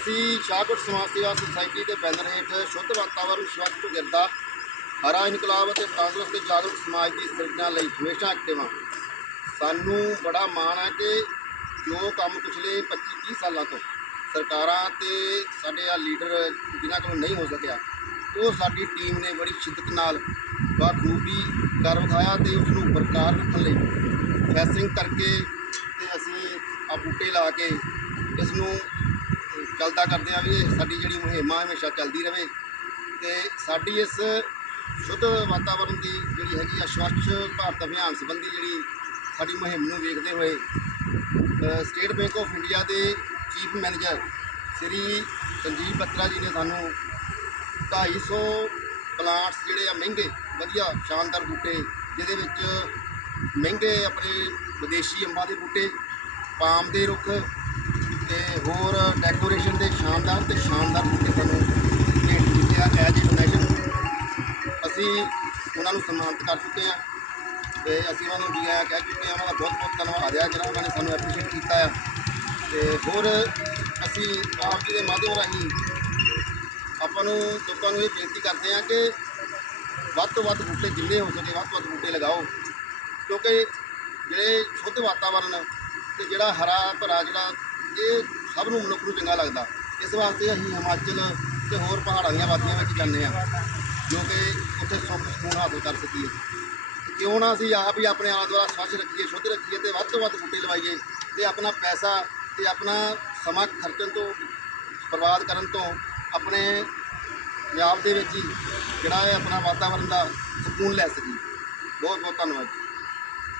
ਅਸੀਂ ਸ਼ਾਹਕੋਟ ਸਮਾਜ ਸੇਵਾ ਸੁਸਾਇਟੀ ਦੇ ਬੈਨਰ ਹੇਠ ਸ਼ੁੱਧ ਵਾਤਾਵਰਣ ਸਵੱਛ ਗਿਰਦਾ, ਹਰਾ ਇਨਕਲਾਬ ਅਤੇ ਕਾਂਗਰਸ ਦੇ ਜਾਗਰੂਕ ਸਮਾਜ ਦੀ ਸਿਰਜਣਾ ਲਈ ਹਮੇਸ਼ਾ ਐਕਟਿਵ ਹਾਂ। ਸਾਨੂੰ ਬੜਾ ਮਾਣ ਹੈ ਕਿ ਜੋ ਕੰਮ ਪਿਛਲੇ 25-30 ਸਾਲਾਂ ਤੋਂ ਸਰਕਾਰਾਂ ਤੇ ਸਾਡੇ ਆ ਲੀਡਰ ਜਿਨ੍ਹਾਂ ਕੋਲ ਨਹੀਂ ਹੋ ਸਕਿਆ, ਉਹ ਸਾਡੀ ਟੀਮ ਨੇ ਬੜੀ ਸ਼ਿੱਦਤ ਨਾਲ ਬਾਖੂਬੀ ਕਰ ਵਿਖਾਇਆ ਤੇ ਉਸ ਨੂੰ ਬਰਕਰਾਰ ਰੱਖਣ ਲਈ ਫੈਸਿੰਗ ਕਰਕੇ ਤੇ ਅਸੀਂ ਆ ਬੂਟੇ ਲਾ ਕੇ ਇਸ ਨੂੰ ਚੱਲਦਾ ਕਰਦੇ ਆ ਵੀ ਇਹ ਸਾਡੀ ਜਿਹੜੀ ਮੁਹਿੰਮ ਆ ਹਮੇਸ਼ਾ ਚੱਲਦੀ ਰਹੇ ਤੇ ਸਾਡੀ ਇਸ ਸ਼ੁੱਧ ਵਾਤਾਵਰਣ ਦੀ ਜਿਹੜੀ ਹੈਗੀ ਆ ਸਵੱਛ ਭਾਰਤ ਅਭਿਆਨ ਸੰਬੰਧੀ ਜਿਹੜੀ ਸਾਡੀ ਮੁਹਿੰਮ ਨੂੰ ਵੇਖਦੇ ਹੋਏ ਸਟੇਟ ਬੈਂਕ ਆਫ ਇੰਡੀਆ ਦੇ ਚੀਫ ਮੈਨੇਜਰ ਸ੍ਰੀ ਸੰਜੀਵ ਬੱਤਰਾ ਜੀ ਨੇ ਸਾਨੂੰ 250 ਪਲਾਂਟਸ ਜਿਹੜੇ ਆ ਮਹਿੰਗੇ, ਵਧੀਆ ਸ਼ਾਨਦਾਰ ਬੂਟੇ, ਜਿਹਦੇ ਵਿੱਚ ਮਹਿੰਗੇ ਆਪਣੇ ਵਿਦੇਸ਼ੀ ਅੰਬਾਂ ਦੇ ਬੂਟੇ, ਪਾਮ ਦੇ ਰੁੱਖ ਤੇ ਹੋਰ ਡੈਕੋਰੇਸ਼ਨ ਦੇ ਸ਼ਾਨਦਾਰ ਤੇ ਸ਼ਾਨਦਾਰ ਬੂਟੇ ਸਾਨੂੰ ਭੇਟ ਕੀਤੇ ਆ ਐਜ ਏ ਡੋਨੇਸ਼ਨ ਅਸੀਂ ਉਹਨਾਂ ਨੂੰ ਸਨਮਾਨਿਤ ਕਰ ਚੁੱਕੇ ਆ ਤੇ ਅਸੀਂ ਉਹਨਾਂ ਨੂੰ ਜੀ ਆਇਆਂ ਕਹਿ ਚੁੱਕੇ ਆ ਉਹਨਾਂ ਦਾ ਬਹੁਤ ਬਹੁਤ ਧੰਨਵਾਦ ਆ ਜਿਹੜਾ ਉਹਨਾਂ ਨੇ ਸਾਨੂੰ ਐਪਰੀਸ਼ੀਏਟ ਕੀਤਾ ਆ। ਤੇ ਹੋਰ ਅਸੀਂ ਆਪ ਜੀ ਦੇ ਮਾਧਿਅਮ ਰਾਹੀਂ ਆਪਾਂ ਨੂੰ ਲੋਕਾਂ ਨੂੰ ਇਹ ਬੇਨਤੀ ਕਰਦੇ ਆ ਕਿ ਵੱਧ ਤੋਂ ਵੱਧ ਬੂਟੇ ਜਿੰਨੇ ਹੋ ਸਕੇ, ਵੱਧ ਤੋਂ ਵੱਧ ਬੂਟੇ ਲਗਾਓ। ਕਿਉਂਕਿ ਜਿਹੜੇ ਸ਼ੁੱਧ ਵਾਤਾਵਰਨ ਤੇ ਜਿਹੜਾ ਹਰਾ ਭਰਾ ਜਿਹੜਾ ਇਹ ਸਭ ਨੂੰ ਮਨੁੱਖ ਨੂੰ ਚੰਗਾ ਲੱਗਦਾ। ਇਸ ਵਾਸਤੇ ਅਸੀਂ ਹਿਮਾਚਲ ਤੇ ਹੋਰ ਪਹਾੜਾਂ ਦੀਆਂ ਵਾਦੀਆਂ ਵਿੱਚ ਜਾਂਦੇ ਆ ਜੋ ਕਿ ਉੱਥੇ ਸੁੱਖ ਸਕੂਨ ਹਾਸਲ ਕਰ ਸਕੀਏ। ਕਿਉਂ ਨਾ ਅਸੀਂ ਆਪ ਹੀ ਆਪਣੇ ਆਲਾ ਦੁਆਲਾ ਸਵੱਛ ਰੱਖੀਏ, ਸ਼ੁੱਧ ਰੱਖੀਏ ਤੇ ਵੱਧ ਤੋਂ ਵੱਧ ਬੂਟੇ ਲਵਾਈਏ ਤੇ ਆਪਣਾ ਪੈਸਾ ਤੇ ਆਪਣਾ ਸਮਾਂ ਖਰਚਣ ਤੋਂ, ਬਰਬਾਦ ਕਰਨ ਤੋਂ ਆਪਣੇ ਪੰਜਾਬ ਦੇ ਵਿੱਚ ਹੀ ਜਿਹੜਾ ਹੈ ਆਪਣਾ ਵਾਤਾਵਰਨ ਦਾ ਸਕੂਨ ਲੈ ਸਕੀਏ। ਬਹੁਤ ਬਹੁਤ ਧੰਨਵਾਦ।